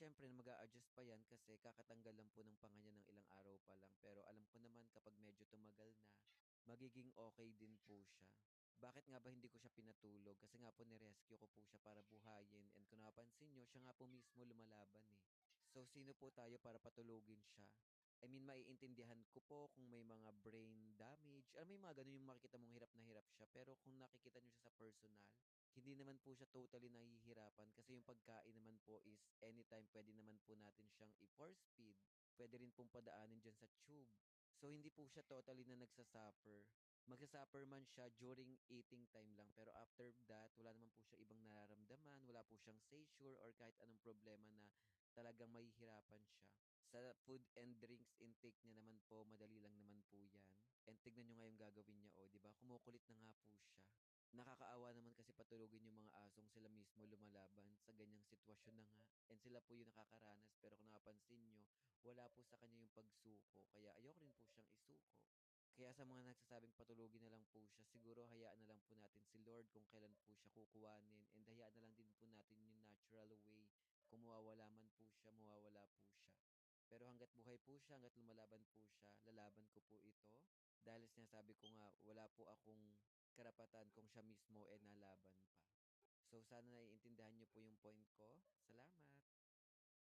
siyempre mag-a-adjust pa 'yan kasi kakatanggal lang po ng panga niya ng ilang araw pa lang. Pero alam ko naman kapag medyo tumagal na, magiging okey din po siya. Bakit nga ba hindi ko siya pinatulog? Kasi nga po ni-rescue ko po siya para buhayin and kung napapansin niyo siya nga po mismo lumalaban, eh. So, sino po tayo para patulugin siya? I mean, maiintindihan ko po kung may mga brain damage, alam mo yung mga gano'n, yung makikita mong hirap na hirap siya. Pero kung nakikita niyo siya sa personal, hindi naman po siya totally nahihirapan kasi yung pagkain naman po is anytime puwede naman po natin siyang i-force feed, puwede rin pong padaanin diyan sa tube. So, hindi po siya totally na nagsa-suffer. Magsa-suffer man siya during eating time lang, pero after that wala naman po siyang ibang nararamdaman, wala po siyang seizure or kahit anong problema na talagang mahihirapan siya. Sa food and drinks intake niya naman po, madali lang naman po 'yan. And tignan niyo nga yung gagawin niya, oh, 'di ba, kumukulit na nga po siya. Nakakaawa naman kasi patulugin yung mga asong sila mismo lumalaban sa ganyang sitwasyon na nga, and sila po yung nakakaranas pero kung napapansin niyo, wala po sa kanya yung pagsuko kaya ayoko rin po siyang isuko. Kaya sa mga nagsasabing patulugin na lang po siya, siguro hayaan na lang po natin si Lord kung kailan po siya kukuhanin and hayaan na lang din po natin yung natural way. Kung mawawala man po siya, mawawala po siya. Pero hangga't buhay po siya, hangga't lumalaban po siya, lalaban ko po ito dahil sinasabi ko nga wala po akong karapatan kung siya mismo, eh, nalaban pa. So, sana naiintindihan niyo po yung point ko. Salamat.